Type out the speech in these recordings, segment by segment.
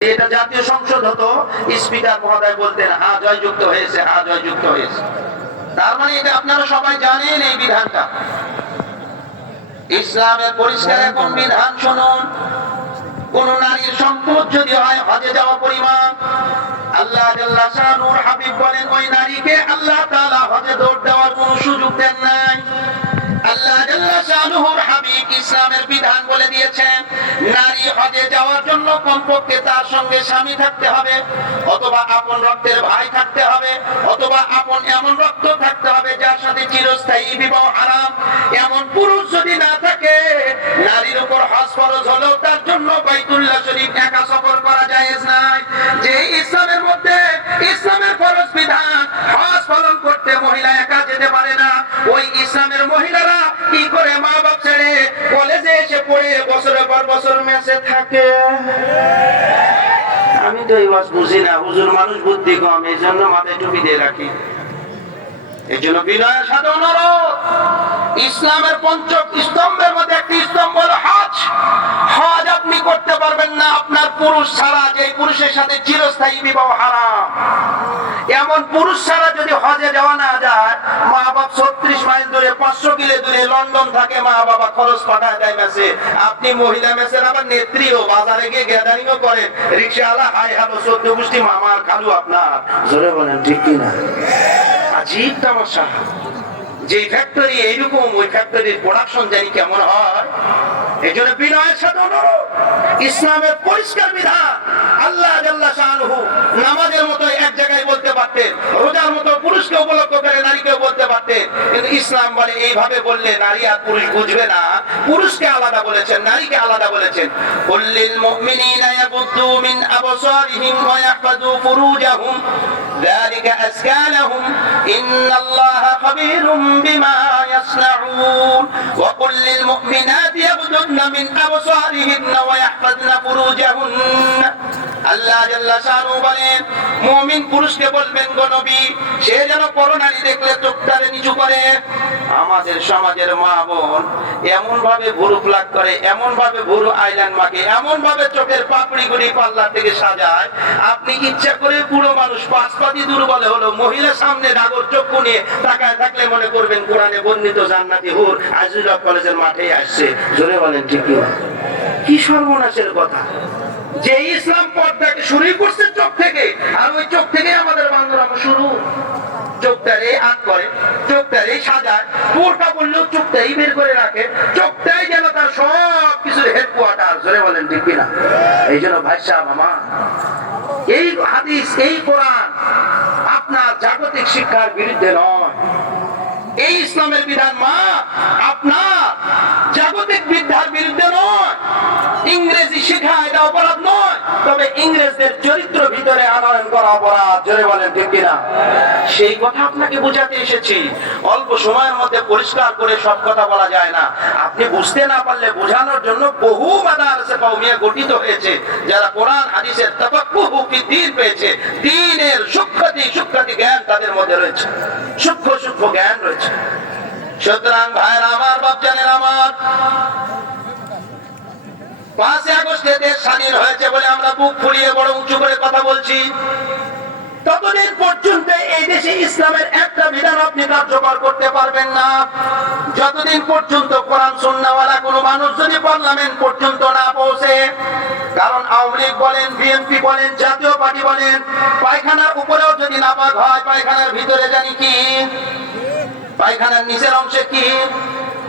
এটা জাতীয় সংসদ হতো, স্পিকার মহোদয় বলতেন হ্যাঁ জয়যুক্ত হয়েছে, হ্যাঁ জয়যুক্ত হয়েছে। তার মানে এটা আপনারা সবাই জানেন এই বিধানটা। ইসলামের পরিষ্কার এখন বিধান শুনুন। কোন নারীর সম্পদ যদি হয় হজে যাওয়া পরিমাণ, আল্লাহ জাল্লা শানুর হাবিব বলেন ওই নারীকে আল্লাহ তাআলা হজে দৌড় দেওয়ার কোনো সুযোগ দেন নাই। আল্লাহ জাল্লা শানুর হাবিব ইসলামের বিধান বলে দিয়েছেন, নারী হজে যাওয়ার জন্য কমপক্ষে তার সঙ্গে স্বামী থাকতে হবে, অথবা আপন রক্তের ভাই থাকতে হবে, অথবা আপন এমন রক্ত থাকতে হবে যার সাথে চিরস্থায়ী বিবাহ হারাম। এমন পুরুষ যদি না থাকে, নারীর উপর হজ ফরজ হলেও তার জন্য বাইতুল্লাহ শরীফ একা সফর করা জায়েজ নাই। যে ইসলামের মধ্যে ইসলামের ফরজ বিধান হজ পালন করতে মহিলা একা যেতে পারে না, ওই ইসলামের মহিলারা কি করে মা বাপ ছেড়ে কলেজে এসে পড়ে বছরের পর বছর মেসে থাকে? আমি তো এই ওয়াজ বুঝি না, হুজুর মানুষ বুদ্ধি কম, এই জন্য মাথায় টুপি দিয়ে রাখি। এই জন্য বিনয়ের সাথে অনুরোধ, ইসলামের পঞ্চম স্তম্ভের মধ্যে একটি স্তম্ভ হলো হজ। হজ আপনি করতে পারবেন না আপনার পুরুষ ছাড়া, যে পুরুষের সাথে চিরস্থায়ী বিবাহ হারাম। এমন পুরুষ ছাড়া যদি হজে যাওয়া না যায়, মা বাপ 36 মাইল দূরে 500 কিলো দূরে লন্ডন থাকে, মা বাবা খরচ পাঠায় দেয় মেসে। আপনি মহিলা মেসের আবার নেত্রীও, বাজারে গিয়ে গ্যাদারিংও করেন, রিক্সাওয়ালা হাই হ্যালো 14 গোষ্ঠী মামার খালু আপনার। জোরে বলেন ঠিক কিনা? আজীব তামাশা। যে ফ্যাক্টরি এইরকম, ওই ফ্যাক্টরির প্রোডাকশন জানি কেমন হয়। এই জন্য বিনয়ের সাথে অনুরোধ, ইসলামের পরিষ্কার বিধান। আল্লাহ জাল্লা শানুহু নামাজের মতো এক জায়গায় বলতে পারতেন, রোজার মতো পুরুষকে উপলক্ষ করে নারীকে বলতে পারতেন, কিন্তু ইসলাম বলে এইভাবে বললে নারী আর পুরুষ বুঝবে না। পুরুষকে আলাদা বলেছেন, নারীকে আলাদা বলেছেন। কুল্লিল মুমিনিনা ইয়াগুদ্দু মিন আবসারিহিম ওয়া ইয়াহফাযু ফুরুজাহুম যালিকা আযকা লাহুম ইন্নাল্লাহা খাবীরুম বিমা ইয়াসনাউন ওয়া কুল্লিল মুমিনাতি ইয়াগুদ্দুনা মিন আবসারিহিন্না ওয়া ইয়াহফাযনা ফুরুজাহুন্না। আল্লাহ জাল্লা শানু বলেন, মুমিন পুরুষকে বলবেন গো নবী, সে যেন পরনারী দেখলে চোখটারে নিচু করে। আমাদের সমাজের মা বোন এমন ভাবে ভুরু প্লাক করে, এমন ভাবে ভুরু আইল্যান্ড মাকে, এমন ভাবে চোখের পাপড়ি গুড়ি পাল্লার থেকে সাজায়, আপনি ইচ্ছা করে বুড়ো মানুষ পাঁচপাতি দুর্বলে হলো মহিলা সামনে ডাগর চক্ষু নিয়ে তাকায় থাকলে মনে করবেন কোরআনে বর্ণিত জান্নাতি হুর আজিজুল হক কলেজের মাঠে আসছে। জোরে বলেন ঠিক কি? কি সর্বনাশের কথা! যে ইসলাম পর্দাকে শুরু করছে চোখ থেকে, আর ওই চোখ থেকে আমাদের বান্ধব শুরু। চোখটারে আট করে, চোখটারে সাজায়, বোরকা বললেও চোখটাই বের করে রাখে, চোখটাই যেন তার সব কিছুর হেডকোয়ার্টার। জোরে বলেন ঠিক কিনা? এই জন্য ভাই সাহেব আমার, এই হাদিস, এই কোরআন আপনার জাগতিক শিক্ষার বিরুদ্ধে নয়। এই ইসলামের বিধান মা আপনার জাগতিক বিদ্যার বিরুদ্ধে নয়। ইংরেজি শেখা এটা অপরাধ নয়, তবে ইংরেজদের চরিত্র ভিতরে আনয়ন করা অপরাধ। জোরে বলেন ঠিক কিনা? সেই কথা আপনাকে বোঝাতে এসেছি। অল্প সময়ের মধ্যে পরিষ্কার করে সব কথা বলা যায় না। আপনি বুঝতে না পারলে বোঝানোর জন্য বহু মাদ্রাসা কওমিয়া গঠিত হয়েছে, যারা কোরআন হাদিসের তাফাক্কুহু ফিদ্দীন পেয়েছে। দ্বীনের সূক্ষ্ম জ্ঞান তাদের মধ্যে রয়েছে, সূক্ষ্ম জ্ঞান রয়েছে। সুতরাং ভাইরা আমার, বাপজানের আমার, 5 আগস্টে দেশ স্বাধীন হয়েছে বলে আমরা বুক ফুলিয়ে বড় উঁচু করে কথা বলছি। ততদিন পর্যন্ত এই দেশে ইসলামের একটা বিধান আপনি কার্যকর করতে পারবেন না, যতদিন পর্যন্ত কোরআন সুন্নাহওয়ালা কোন মানুষ যদি পার্লামেন্ট পর্যন্ত না পৌঁছে। কারণ আওয়ামী লীগ বলেন, বিএনপি বলেন, জাতীয় পার্টি বলেন, পায়খানার উপরেও যদি নাপাক হয়, পায়খানার ভিতরে জানি কি, পায়খানার নিচের অংশে কি,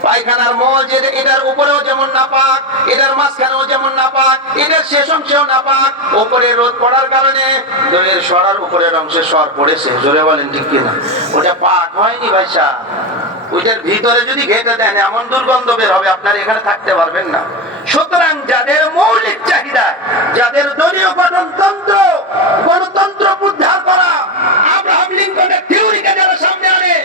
পায়খানার মল যে এটার উপরেও যেমন নাপাক, এটার মাঝখানেও যেমন নাপাক, এটার শেষ অংশেও নাপাক। উপরে রোদ পড়ার কারণে দলের সরার উপরের অংশে সর পড়েছে। জোরে বলেন ঠিক কিনা? ওটা পাক হয়নি ভাই সাহেব। ওইটার ভিতরে যদি ঘেটে দেন এমন দুর্গন্ধ বের হবে, আপনার এখানে থাকতে পারবেন না। সুতরাং যাদের মৌলিক চাহিদা, যাদের দলীয় গঠনতন্ত্র, গণতন্ত্র উদ্ধার করা, আব্রাহাম লিঙ্কনের থিওরিকে যারা সামনে আনে,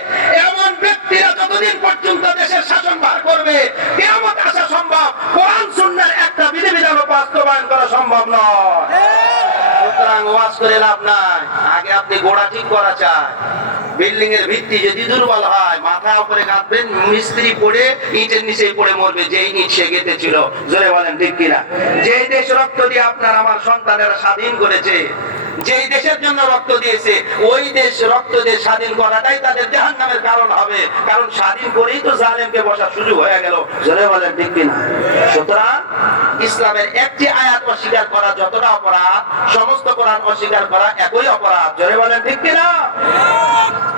এমন ব্যক্তিরা যতদিন পর্যন্ত দেশের শাসন ভার করবে, কিয়ামত আসা সম্ভব। কোরআন সুন্নাহর একটা বিধিবিধান বাস্তবায়ন করা সম্ভব নয়। সুতরাং ওয়াজ করে লাভ নাই, আগে আপনি গোড়া ঠিক করা চায়। বিল্ডিং এর ভিত্তি যদি দুর্বল হয়, মাথা উপরে গাঁথবেন, মিস্ত্রি পড়ে ইটের নিচে পড়ে মরবে, যেই ইট সে গেঁথেছিল। জোরে বলেন ঠিক কিনা? যেই দেশ রক্ত দিয়ে আপনার আমার সন্তানেরা স্বাধীন করেছে, যেই দেশের জন্য রক্ত দিয়েছে, ওই দেশ রক্ত দিয়ে স্বাধীন করাটাই তাদের জাহান্নামের কারণ হবে। কারণ স্বাধীন করেই তো জালেমকে বসার সুযোগ হয়ে গেল। জোরে বলেন ঠিক কিনা? সুতরাং ইসলামের একটি আয়াত অস্বীকার করা যতটা অপরাধ, সমস্ত কোরআন অস্বীকার করা একই অপরাধ। জোরে বলেন ঠিক কিনা?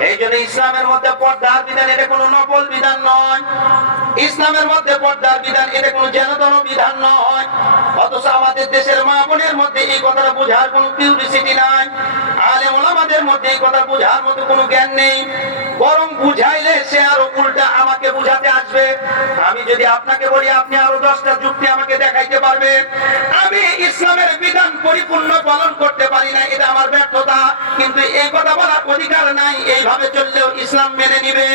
এই জন্য ইসলামের মধ্যে পর্দার বিধান, এটা কোনো নকল বিধান নয়। ইসলামের মধ্যে পর্দার বিধান, এটা কোনো যেনতেন বিধান নয়। অথচ আমাদের দেশের মা বোনের মধ্যে এই কথাটা বোঝার কোনো কিউরিসিটি নাই, আলেম ওলামাদের মধ্যে এই কথা বোঝার মতো কোনো জ্ঞান নেই। বরং বুঝাইলে সে আরো উল্টা আমাকে বুঝাতে আসবে। আমি যদি আপনাকে বলি, আপনি আরো 10টা যুক্তি আমাকে দেখাইতে পারবেন। আমি ইসলামের বিধান পরিপূর্ণ পালন করতে পারি না, এটা আমার ব্যর্থতা। কিন্তু এই কথা বলার অধিকার নাই, এইভাবে চললেও ইসলাম মেনে নিবে।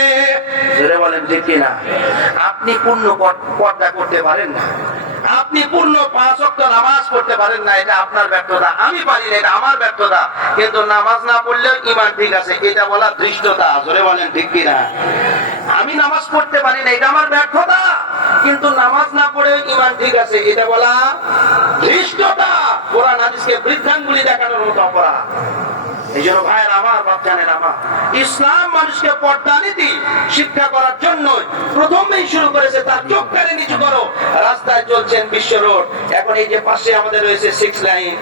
জোরে বলেন ঠিক কিনা? আপনি পূর্ণ পর্দা করতে পারেন না, আপনি পূর্ণ 5 ওয়াক্ত নামাজ পড়তে পারেন না, এটা আপনার ব্যর্থতা। আমি পারি না, এটা আমার ব্যর্থতা। কিন্তু নামাজ না পড়লেও ঈমান ঠিক আছে, এটা বলা ধৃষ্টতা। জোরে বলেন ঠিক কিনা? আমি নামাজ পড়তে পারি না, এটা আমার ব্যর্থতা। কিন্তু নামাজ না পড়েও ঈমান ঠিক আছে, এটা বলা ধৃষ্টতা। কোরআন হাদিসকে বৃদ্ধাঙ্গুলি দেখানোর মতো অপরাধ। এই জন্য ভাইয়ের আমার, বাচ্চানের আমার, ইসলাম মানুষকে পর্দা নীতি শিক্ষা করার জন্য প্রথমেই শুরু করেছে, তার চোখ কানে নিচু করো। রাস্তায় চলছেন বিশ্ব রোড, এখন এই যে পাশে আমাদের রয়েছে 6 লাইন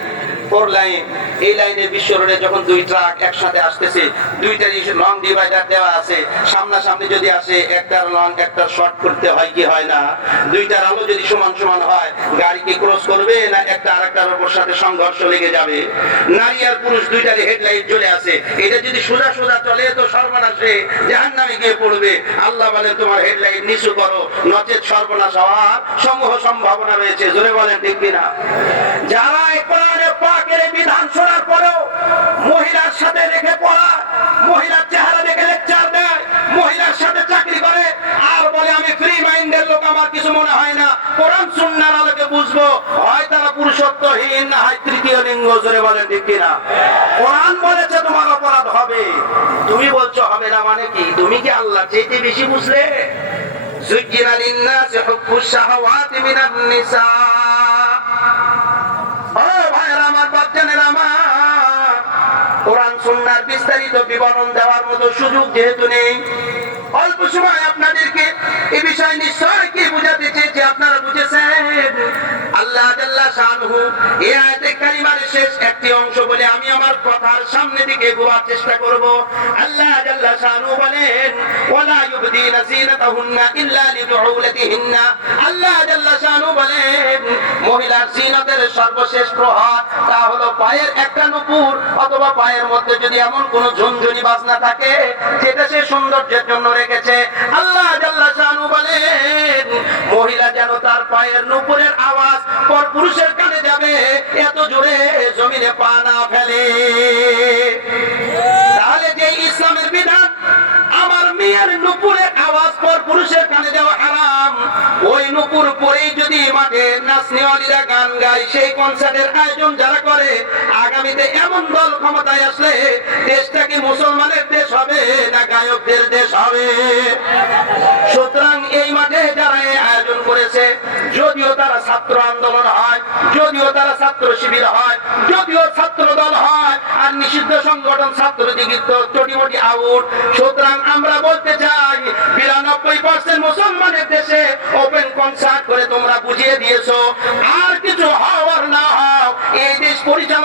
4 লাইন, এই লাইনে বিশ্ব রোডে যখন 2 ট্রাক একসাথে আসতেছে, 2টারই লং ডিভাইডার দেওয়া আছে, সামনাসামনি যদি আসে, একটা লং একটা শর্ট করতে হয় কি হয় না? 2টার আলো যদি সমান সমান হয়, গাড়ি কি ক্রস করবে না একটা আরেকটার উপর সাথে সংঘর্ষ লেগে যাবে? নারী আর পুরুষ 2টারই হেডলাইট চলে আসে, এটা যদি সোজা সোজা চলে তো সর্বনাশে জাহান্নামে গিয়ে পড়বে। আল্লাহ বলেন তোমার হেডলাইট নিচু করো, নচেত সর্বনাশ হওয়ার সমূহ সম্ভাবনা রয়েছে। জোরে বলেন ঠিক কিনা? যারা এই কোরআনে পাকের বিধান শোনার পরেও মহিলার সাথে রেখে পড়া, মহিলার চেহারা দেখে লেকচার দেয়, মহিলার সাথে চাকরি করে, আর বলে আমি ফ্রি মাইন্ডের লোক, আমার কিছু মনে হয় না, কোরআন সুন্নাহর আলোকে বুঝবো, হয় তারা পুরুষত্বহীন না হয় তৃতীয় লিঙ্গ। জোরে বলেন ঠিক কিনা? কোরআন বলেছে তোমার অপরাধ হবে, তুমি বলছো হবে না, মানে কি? তুমি কি আল্লাহ চাইতে বেশি বুঝলে? যুজ্জিনা লিন-নাসি হুব্বুশ শাহাওয়াতি মিনান নিসা। ও ভাইরা আমার, বাচ্চানেরা আমার, কোরআন সুন্নাহর বিস্তারিত বিবরণ দেওয়ার মতো সুযোগ যেহেতু নেই, অল্প সময় আপনাদেরকে এই বিষয় নিশ্চয় কি বুঝাতে চেয়েছে আপনারা বুঝেছেন। আল্লাহ জাল্লা শানুহু এই আয়াতে কারিমার শেষ একটি অংশ বলে আমি আমার কথার সামনে দিকে এগোবার চেষ্টা করব। আল্লাহ জাল্লা শানুহু বলেন, ওয়ালা ইউবদিনা যিনাতাহুন্না ইল্লা লিবুউলাতিহিন্না। আল্লাহ জাল্লা শানুহু বলেন, মহিলার জিনাতের সর্বশেষ প্রহার তা হলো পায়ের একটা নুপুর, অথবা পায়ের মধ্যে যদি এমন কোন ঝুনঝুনি বাজনা থাকে যেটা সে সৌন্দর্যের জন্য রেখেছে। আল্লাহ জাল্লা শানুহু বলেন, মহিলা যেন তার পায়ের নুপুরের আওয়াজ পর পুরুষের কানে যাবে এত জোরে জমিনে পা না ফেলে। তাহলে যে ইসলামের বিধান আমার মেয়ের নুপুরের আওয়াজ পর পুরুষের কানে দেওয়া হারাম, ওই নুপুর পরেই যদি মাঠে নাচনিওয়ালিরা গান গায়, সেই কনসার্টের আয়োজন যারা করে, আগামীতে এমন দল ক্ষমতায় আসলে দেশটা কি মুসলমানের দেশ হবে না গায়কদের দেশ হবে? সুতরাং এই মাঠে যারা আয়োজন করেছে, যদিও তারা ছাত্র আন্দোলন হয়, যদিও তারা ছাত্র শিবির হয়, যদিও ছাত্র দল হয়, আর নিষিদ্ধ সংগঠন ছাত্র দিগিত চটিমটি আউট। সুতরাং আমরা বলতে চাই, 92% মুসলমানের দেশে ওপেন কনসার্ট করে তোমরা বুঝিয়ে দিয়েছো, আর কিছু হওয়ার না হও এই দেশ পরিচালনা